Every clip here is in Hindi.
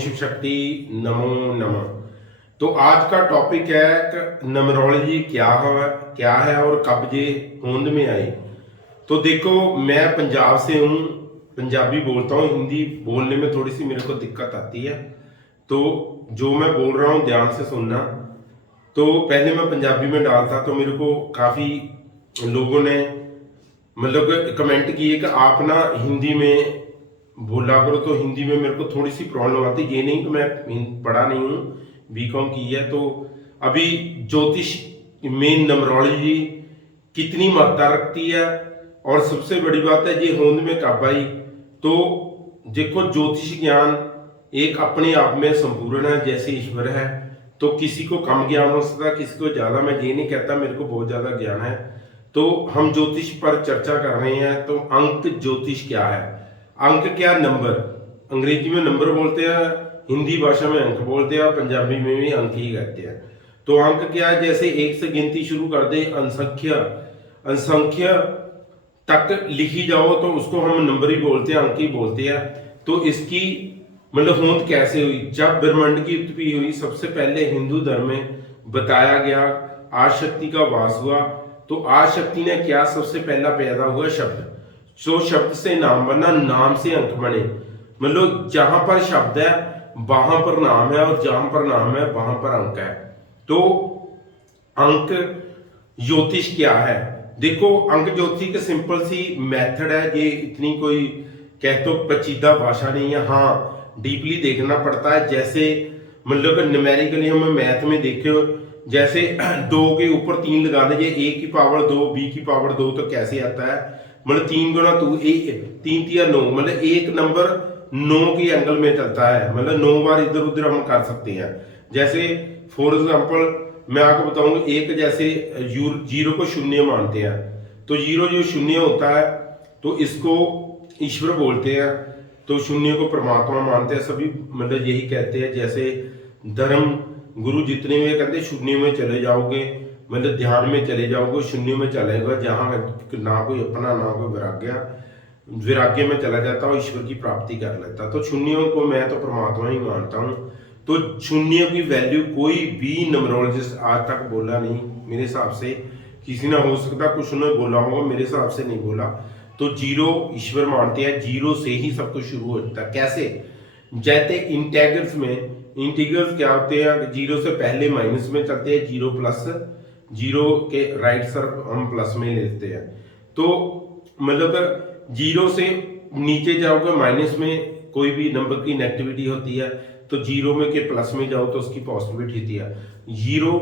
शिव शक्ति। नमो नमः। तो आज का टॉपिक है कि नमरोलॉजी क्या है और कब ये होंद में आई। तो देखो, मैं पंजाब से हूँ, पंजाबी बोलता हूँ, हिंदी बोलने में थोड़ी सी मेरे को दिक्कत आती है। तो जो मैं बोल रहा हूँ ध्यान से सुनना। तो पहले मैं पंजाबी में डालता तो मेरे को काफ़ी लोगों ने मतलब कमेंट किए कि आप ना हिंदी में बोला करो। तो हिंदी में मेरे को थोड़ी सी प्रॉब्लम आती, ये नहीं कि मैं पढ़ा नहीं हूँ, बीकॉम की है। तो अभी ज्योतिष में नमरोलॉजी कितनी महत्ता रखती है और सबसे बड़ी बात है ये होंद में कब आई। तो देखो, ज्योतिष ज्ञान एक अपने आप में संपूर्ण है, जैसे ईश्वर है। तो किसी को कम ज्ञान हो सकता है, किसी को ज़्यादा। मैं ये नहीं कहता मेरे को बहुत ज़्यादा ज्ञान है। तो हम ज्योतिष पर चर्चा कर रहे हैं। तो अंक ज्योतिष क्या है? अंक क्या? नंबर। अंग्रेजी में नंबर बोलते हैं, हिंदी भाषा में अंक बोलते हैं, पंजाबी में भी अंक ही कहते हैं। तो अंक क्या है? जैसे एक से गिनती शुरू कर दे, असंख्य तक लिखी जाओ तो उसको हम नंबर ही बोलते हैं, अंक ही बोलते हैं। तो इसकी मतलब होंद कैसे हुई? जब ब्रह्मांड की उत्पत्ति हुई, सबसे पहले हिंदू धर्म में बताया गया आदिशक्ति का वास हुआ। तो आदिशक्ति ने क्या सबसे पहला पैदा हुआ? शब्द। तो शब्द से नाम बना, नाम से अंक बने। मतलब जहां पर शब्द है वहां पर नाम है, और जहां पर नाम है वहां पर अंक है। तो अंक ज्योतिष क्या है? देखो, अंक ज्योतिष का सिंपल सी मेथड है। ये इतनी कोई कह तो पेचीदा भाषा नहीं है। हाँ, डीपली देखना पड़ता है। जैसे मतलब न्यूमेरिकली हम मैथ में देखो, जैसे 2 के ऊपर 3 लगा दीजिए, a की पावर 2, b की पावर 2, तो कैसे आता है? मतलब 3 गुना 2, 3 तिया 9, मतलब एक नंबर 9 के एंगल में चलता है। मतलब 9 बार इधर उधर हम कर सकते हैं। जैसे फॉर एग्जाम्पल मैं आपको बताऊंगा, एक जैसे जीरो को शून्य मानते हैं, तो जीरो जो शून्य होता है तो इसको ईश्वर बोलते हैं। तो शून्य को परमात्मा मानते हैं सभी, मतलब यही कहते हैं। जैसे धर्म गुरु जितने में कहते हैं शून्य में चले जाओगे, मतलब ध्यान में चले जाओगे, शून्य में चलेगा, जहाँ ना कोई अपना ना कोई विराग्य में चला जाता है और ईश्वर की प्राप्ति कर लेता है। तो शून्यों को मैं तो परमात्मा ही मानता हूँ। तो शून्य की वैल्यू कोई भी न्यूमरोलॉजिस्ट आज तक बोला नहीं मेरे हिसाब से। किसी ने हो सकता कुछ ने बोला होगा, मेरे हिसाब से नहीं बोला। तो जीरो ईश्वर मानते हैं, जीरो से ही सब कुछ शुरू होता है। कैसे? जैसे इंटीग्रल्स में, इंटीग्रल्स क्या होते हैं? जीरो से पहले माइनस में चलते हैं, जीरो प्लस जीरो के राइट सर हम प्लस में लेते हैं। तो मतलब जीरो से नीचे जाओगे माइनस में, कोई भी नंबर की नेगेटिविटी होती है। तो जीरो में के प्लस में जाओ तो उसकी पॉजिटिविटी होती है। जीरो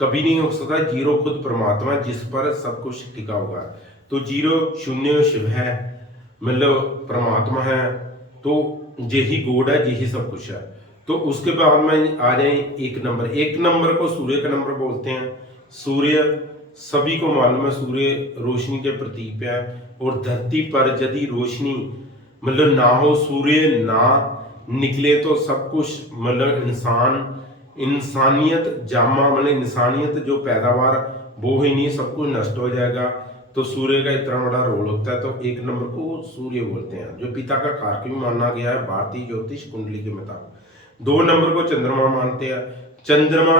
कभी नहीं हो सकता, जीरो खुद परमात्मा जिस पर सब कुछ टिका हुआ है। तो जीरो शून्य शिव है, मतलब परमात्मा है। तो यही गॉड है, यही सब कुछ है। तो उसके बाद में आ जाए एक नंबर। एक नंबर को सूर्य का नंबर बोलते हैं। सूर्य सभी को मालूम है, सूर्य रोशनी के प्रतीक है। और धरती पर यदि रोशनी मतलब ना हो, सूर्य ना निकले तो सब कुछ मतलब इंसानियत जामा, मतलब इंसानियत जो पैदावार वो ही नहीं, सब कुछ नष्ट हो जाएगा। तो सूर्य का इतना बड़ा रोल होता है। तो एक नंबर को सूर्य बोलते हैं, जो पिता का कारक भी माना गया है भारतीय ज्योतिष कुंडली के मुताबिक। 2 नंबर को चंद्रमा मानते हैं। चंद्रमा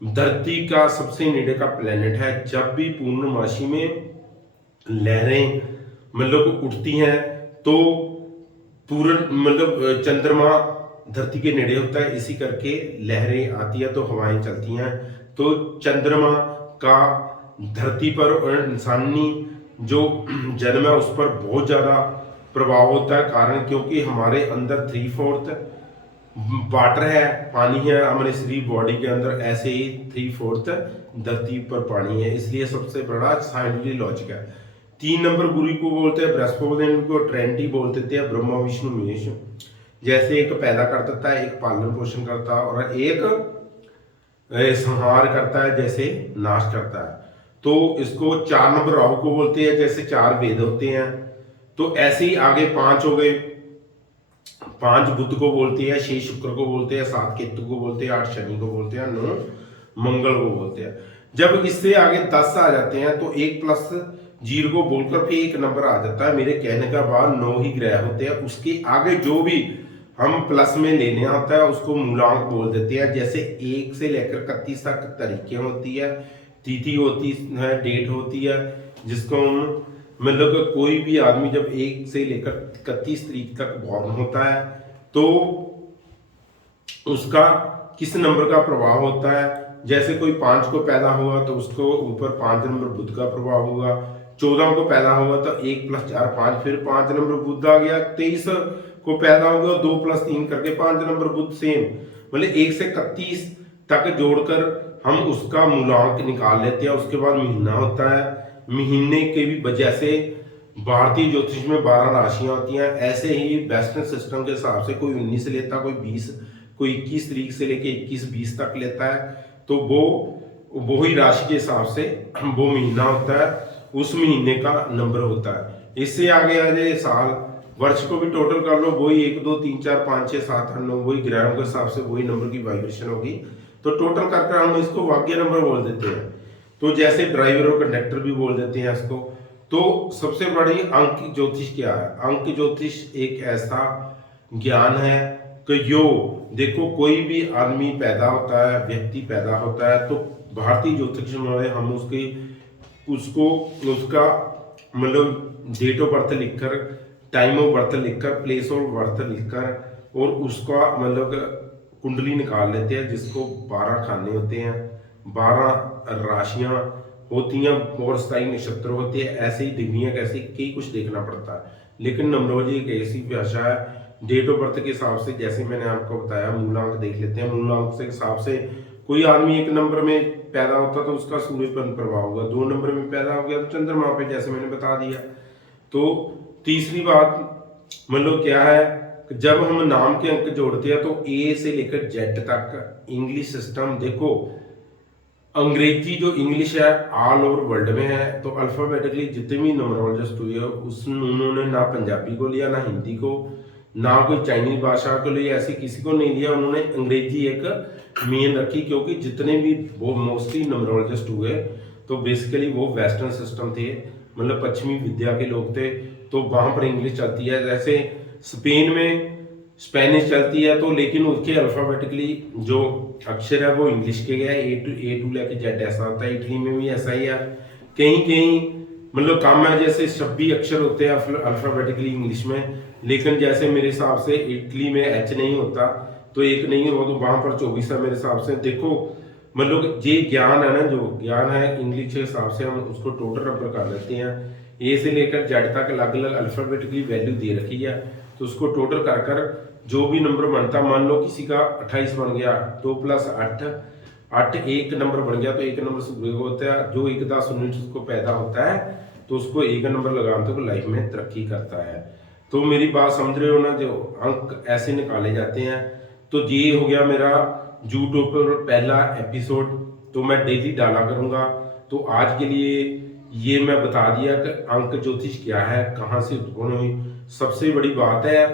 धरती का सबसे नेड़े का प्लेनेट है। जब भी पूर्णमासी में लहरें मतलब उठती हैं तो पूर्ण मतलब चंद्रमा धरती के नेड़े होता है, इसी करके लहरें आती है तो हवाएं चलती हैं। तो चंद्रमा का धरती पर और इंसानी जो जन्म है उस पर बहुत ज़्यादा प्रभाव होता है। कारण क्योंकि हमारे अंदर 3/4 वाटर है, पानी है हमारे शरीर बॉडी के अंदर, ऐसे ही 3/4 धरती पर पानी है। इसलिए सबसे बड़ा साइंटिफिक लॉजिक है। 3 नंबर गुरु को बोलते हैं बृहस्पति को ट्रेंटी बोल देते हैं, ब्रह्मा विष्णु महेश। जैसे एक पैदा कर देता है, एक पालन पोषण करता है, और एक संहार करता है, जैसे नाश करता है। तो इसको 4 नंबर राहु को बोलते हैं, जैसे 4 वेद होते हैं। तो ऐसे ही आगे 5 हो गए। 5 बुध को बोलते हैं, 6 शुक्र को बोलते हैं, 7 केतु को बोलते हैं, 8 शनि को बोलते हैं, 9 मंगल को बोलते हैं। जब इससे आगे 10 आ जाते हैं तो 1 प्लस 0 को बोलकर फिर एक नंबर आ जाता है। मेरे कहने का बाद 9 ही ग्रह होते हैं। उसके आगे जो भी हम प्लस में लेने आता है उसको मूलांक बोल देते हैं। जैसे 1 से लेकर 31 तक तारीखें होती है, तिथि होती है, डेट होती है, जिसको हम मतलब कि कोई भी आदमी जब 1 से लेकर 31 तारीख तक बॉर्न होता है तो उसका किस नंबर का प्रभाव होता है। जैसे कोई 5 को पैदा हुआ तो उसको ऊपर 5 नंबर बुध का प्रभाव होगा। 14 को पैदा हुआ तो 1 + 4 5, फिर 5 नंबर बुध आ गया। 23 को पैदा होगा 2 + 3 करके 5 नंबर बुध सेम, मतलब 1 से 31 तक जोड़कर हम उसका मूलांक निकाल लेते हैं। उसके बाद महीना होता है, महीने के भी वजह से भारतीय ज्योतिष में 12 राशियां होती हैं। ऐसे ही वेस्टर्न सिस्टम के हिसाब से कोई 19 लेता, कोई 20, कोई 21 तारीख से लेके 21-20 तक लेता है। तो वो ही राशि के हिसाब से वो महीना होता है, उस महीने का नंबर होता है। इससे आगे आ जाए साल वर्ष को भी टोटल कर लो, वही 1 2 3 4 5 6 7 8 9, वही ग्रहों के हिसाब से वही नंबर की वाइब्रेशन होगी। तो टोटल करके हम इसको भाग्य नंबर बोल देते हैं। तो जैसे ड्राइवर और कंडक्टर भी बोल देते हैं इसको। तो सबसे बड़ी अंक ज्योतिष क्या है? अंक ज्योतिष एक ऐसा ज्ञान है कि यो देखो कोई भी आदमी पैदा होता है, व्यक्ति पैदा होता है, तो भारतीय ज्योतिष में हम उसको उसका मतलब डेट ऑफ बर्थ लिखकर, टाइम ऑफ बर्थ लिखकर, प्लेस ऑफ बर्थ लिखकर और उसका मतलब कुंडली निकाल लेते हैं, जिसको 12 खाने होते हैं, 12 राशियां होती हैं और 27 नक्षत्र होते हैं। ऐसे ही डिग्रियां कैसे कई कुछ देखना पड़ता है। लेकिन नंबरोलॉजी एक ऐसी भाषा है, डेट ऑफ बर्थ के हिसाब से जैसे मैंने आपको बताया मूलांक देख लेते हैं। मूलांक के हिसाब से कोई आदमी 1 नंबर में पैदा होता तो उसका सूर्य पर प्रभाव होगा, 2 नंबर में पैदा हो गया तो चंद्रमा पे, जैसे मैंने बता दिया। तो तीसरी बात मतलब क्या है, जब हम नाम के अंक जोड़ते हैं तो ए से लेकर जेड तक इंग्लिश सिस्टम देखो, अंग्रेजी जो इंग्लिश है ऑल ओवर वर्ल्ड में है। तो अल्फाबेटिकली जितने भी न्यूमरोलॉजिस्ट हुए उन्होंने ना पंजाबी को लिया, ना हिंदी को, ना कोई चाइनीज भाषा को लिया, ऐसी किसी को नहीं लिया। उन्होंने अंग्रेजी एक मेन रखी, क्योंकि जितने भी वो मोस्टली न्यूमरोलॉजिस्ट हुए तो बेसिकली वो वेस्टर्न सिस्टम थे, मतलब पश्चिमी विद्या के लोग थे। तो वहां पर इंग्लिश चलती है। जैसे स्पेन में स्पेनिश चलती है, तो लेकिन उसके अल्फाबेटिकली जो अक्षर है वो इंग्लिश के गए, ए टू लेके जेड ऐसा होता है। इटली में भी ऐसा ही है। कहीं कहीं मतलब कम है, जैसे 26 अक्षर होते हैं अल्फाबेटिकली इंग्लिश में, लेकिन जैसे मेरे हिसाब से इटली में एच नहीं होता तो एक नहीं हो, तो वहां पर 24 है मेरे हिसाब से। देखो मतलब ये ज्ञान है ना, जो ज्ञान है इंग्लिश के हिसाब से हम उसको टोटल नंबर कर लेते हैं। ए से लेकर जेड तक अलग अलग अल्फाबेटिकली वैल्यू दे रखी है, तो उसको टोटल कर कर जो भी नंबर बनता, मान लो किसी का 28 बन गया, 2 + 8 8 एक नंबर बन गया, तो एक नंबर सूर्य को होता है। जो 1 10 19 उसको पैदा होता है तो उसको एक नंबर लगाते तो लाइफ में तरक्की करता है। तो मेरी बात समझ रहे हो ना, जो अंक ऐसे निकाले जाते हैं। तो ये हो गया मेरा यूट्यूब पर पहला एपिसोड, तो मैं डेली डाला करूंगा। तो आज के लिए ये मैं बता दिया कि अंक ज्योतिष क्या है, कहाँ से उत्पन्न हुई। सबसे बड़ी बात है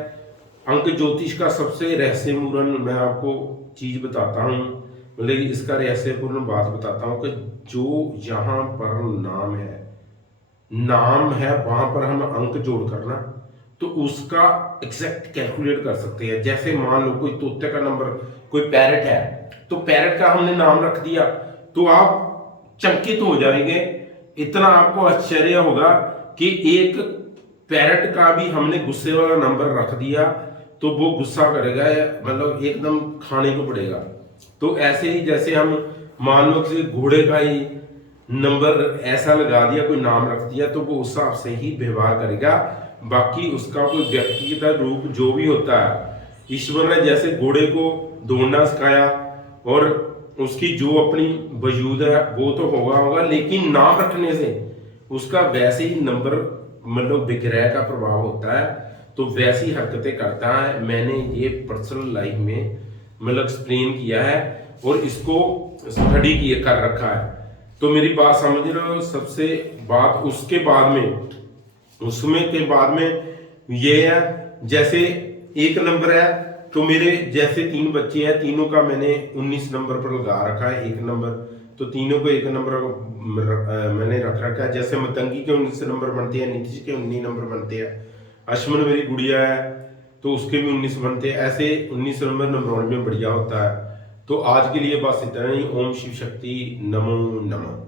अंक ज्योतिष का सबसे रहस्यपूर्ण मैं आपको चीज बताता हूँ, मतलब इसका रहस्यपूर्ण बात बताता हूँ कि जो यहाँ पर नाम है वहां पर हम अंक जोड़ करना तो उसका एग्जैक्ट कैलकुलेट कर सकते हैं। जैसे मान लो कोई तोते का नंबर, कोई पैरट है, तो पैरट का हमने नाम रख दिया तो आप चकित हो जाएंगे। इतना आपको आश्चर्य होगा कि एक पैरट का भी हमने गुस्से वाला नंबर रख दिया तो वो गुस्सा करेगा, मतलब एकदम खाने को पड़ेगा। तो ऐसे ही जैसे हम मान लो किसी घोड़े का ही नंबर ऐसा लगा दिया, कोई नाम रख दिया, तो वो उस हिसाब से ही व्यवहार करेगा। बाकी उसका कोई व्यक्तिगत रूप जो भी होता है, ईश्वर ने जैसे घोड़े को दौड़ना सिखाया और उसकी जो अपनी वजूद है वो तो होगा, लेकिन नाम रखने से उसका वैसे ही नंबर मतलब विग्रह का प्रभाव होता है, तो वैसी हरकतें करता है। मैंने ये पर्सनल लाइफ में मतलब एक्सप्लेन किया है और इसको स्टडी किया कर रखा है। तो मेरी बात समझ रहे हो। सबसे बात उसके बाद में, उसमें के बाद में ये है, जैसे एक नंबर है तो मेरे जैसे 3 बच्चे हैं, तीनों का मैंने 19 नंबर पर लगा रखा है एक नंबर, तो तीनों को एक नंबर मैंने रख रखा है। जैसे मतंगी के 19 नंबर बनते हैं, नीतीश के 19 नंबर बनते हैं, अश्विन मेरी गुड़िया है, तो उसके भी 19 बनते हैं। ऐसे 19 नंबर नंबरों में बढ़िया होता है। तो आज के लिए बस इतना ही। ओम शिव शक्ति, नमो नमः।